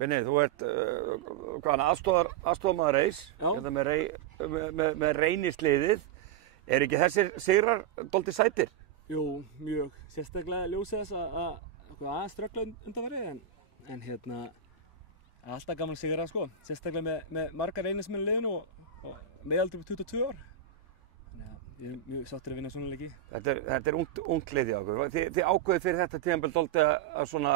Binni, þú ert aðstoðarmaður Reis, hérna með Reynisliðið. Er ekki þessir sigrar dálítið sætir? Jú, mjög. Sérstaklega ljósið þess að ströggla undanfarið, en hérna alltaf gaman sigra sko. Sérstaklega með marga Reynismenn í liðinu og meðaldur på 22 ár. Þannig að ég er mjög sáttur að vinna svona leiki. Þetta er ungt lið hjá okkur. Þið ákveðið fyrir þetta tímabil dálítið að svona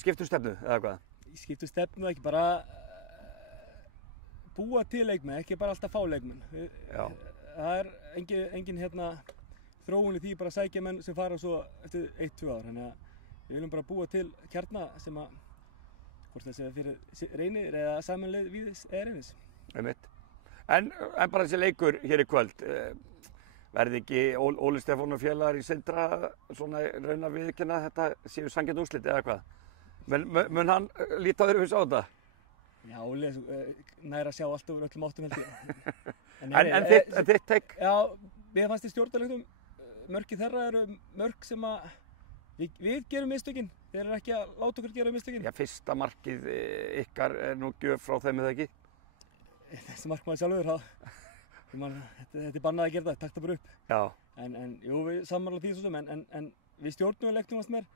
skiptu stefnu eða hvað? Skiptu stefnu, ekki bara búa til leikmenn, ekki bara alltaf fá leikmenn. Það er engin þróun í því bara að sækja menn sem fara svo eftir 1-2 ár. Þannig að við viljum bara búa til kjarna sem að hvort það sé fyrir Reynir eða samanleið Víðis eða Reynis. Einmitt. En bara þessi leikur hér í kvöld, verði ekki Óli Stefán og félagar í Sindra svona raun að viðurkenna að þetta séu sanngjarn úrslit eða hvað? Mun hann líta öðruvísi á þetta? Já, Óli nær að sjá allt úr öllum áttum held ég. En þitt tek? Já, mér fannst í stjórnarleiknum mörkin þeirra eru mörk sem að við gerum mistökin. Þeir eru ekki að láta okkur gera mistökin. Já, fyrsta markið ykkar er nú gjöf frá þeim eða ekki? Þessi markmaður sjálfur, þetta er bannað að gera það, takta bara upp. Já. En jú, við sammála því svo sem, en við stjórnum við leiknum fannst mér.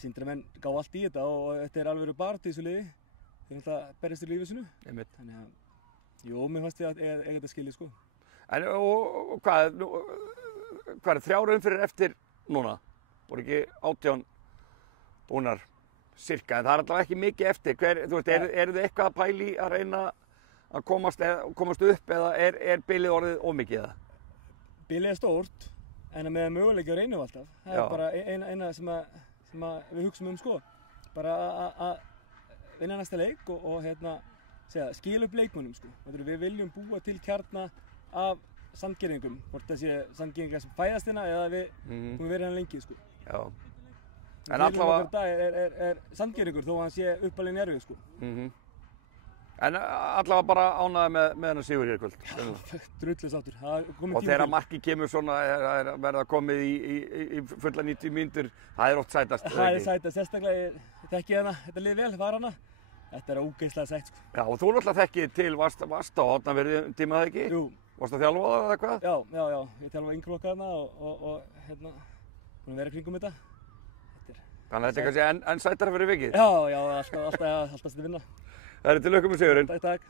Sindri menn gá allt í þetta og þetta er alveg baráttu í þessu liði. Þeir náttúrulega berjast í lífið sínu. Einmitt. Þannig að, jú, mér fannst ég að eiga þetta skilið, sko. En og hvað er 3 umferðir eftir núna? Voru ekki 18 búnar sirka, en það er allavega ekki mikið eftir. Þú veist, eru þið eitthvað að pæla í að reyna að komast upp eða er bilið orðið ómikið eða? Bilið er stórt, en með möguleiki reynum við alltaf. Það er bara eina sem við hugsum sko. Bara að vinna næsta leik og skila upp leikmönnum sko. Við viljum búa til kjarna af sandgerðingum, hvort það sé sandgerðingar sem fæðast hérna eða við búum verið hérna lengi sko. Já. En allavega er sandgerðingur þó að hann sé uppalinn erfið sko. En allavega bara ánægði með hennar sigur hér í kvöld. Drullu sáttur. Og þegar markið kemur svona, verða komið í fulla 90 mínútur, það er oft sætast. Það er sætast, sérstaklega ég þekki þetta lið vel, var hana. Þetta er ógeðslega sætt sko. Já, og þú náttúrulega þekkið til, varst á Hornafirði tíma það ekki? Jú. Varst að þjálfa það eða hvað? Já, ég þjálfa yngri þarna og búin að vera kringum þetta. Þannig að þetta er kannski enn sætara fyrir vikið? Já, alltaf að vinna. Það er til lukku með sigurinn. Takk.